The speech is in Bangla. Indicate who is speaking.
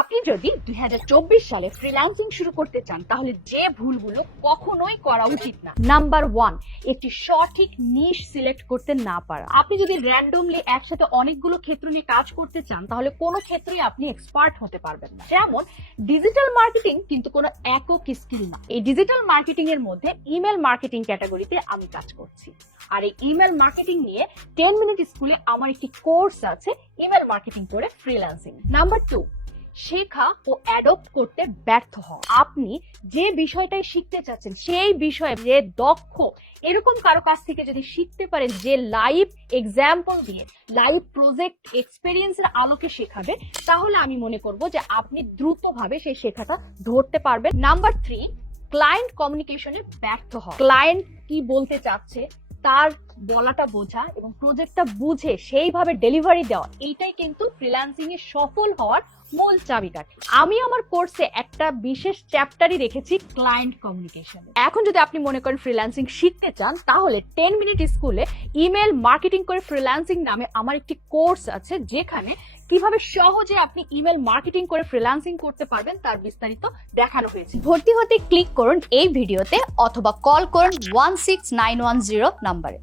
Speaker 1: আপনি যদি দুই হাজার চব্বিশ সালে ফ্রিল্যান্সিং শুরু করতে চান, তাহলে যে ভুলগুলো কখনোই করা উচিত না। নাম্বার ওয়ান একটি সঠিক নিশ সিলেক্ট করতে না পারা। আপনি যদি র্যান্ডমলি একসাথে অনেকগুলো ক্ষেত্র নিয়ে কাজ করতে চান, তাহলে কোনো ক্ষেত্রে আপনি এক্সপার্ট হতে পারবেন না। যেমন ডিজিটাল মার্কেটিং কিন্তু কোনো একক স্কিল না। এই ডিজিটাল মার্কেটিং এর মধ্যে ইমেল মার্কেটিং ক্যাটাগরিতে আমি কাজ করছি। আর এই ইমেল মার্কেটিং নিয়ে টেন মিনিট স্কুলে আমার একটি কোর্স আছে ইমেল মার্কেটিং করে ফ্রিল্যান্সিং নাম্বার টু শেখা ও অ্যাডপ্ট করতে ব্যর্থ হওয়া আপনি যে বিষয়টাই শিখতে চাচ্ছেন, সেই বিষয়ে যে দক্ষ, এরকম কারও কাছ থেকে যদি শিখতে পারেন যে লাইভ এক্সাম্পল দিয়ে লাইভ প্রজেক্ট এক্সপেরিয়েন্সের আলোকে শেখাবে, তাহলে আমি মনে করব যে আপনি দ্রুতভাবে সেই শেখাটা ধরতে পারবেন। নাম্বার থ্রি ক্লায়েন্ট কমিউনিকেশনে ব্যর্থ হওয়া ক্লায়েন্ট কি বলতে চাচ্ছে? তার বলাটা বোঝা এবং প্রজেক্টটা বুঝে সেইভাবে ডেলিভারি দেওয়া, এইটাই কিন্তু ফ্রিল্যান্সিং এ সফল হওয়ার মূল চাবিকাঠি। আমি আমার কোর্সে একটা বিশেষ চ্যাপ্টারই রেখেছি ক্লায়েন্ট কমিউনিকেশন এখন যদি আপনি মনে করেন ফ্রিল্যান্সিং শিখতে চান, তাহলে টেন মিনিট স্কুলে ইমেল মার্কেটিং করে ফ্রিল্যান্সিং নামে আমার একটি কোর্স আছে, যেখানে কীভাবে সহজে আপনি ইমেল মার্কেটিং করে ফ্রিল্যান্সিং করতে পারবেন, তার বিস্তারিত দেখানো হয়েছে।
Speaker 2: ভর্তি হতে ক্লিক করুন এই ভিডিওতে অথবা কল করুন one six nine one zero নাম্বারে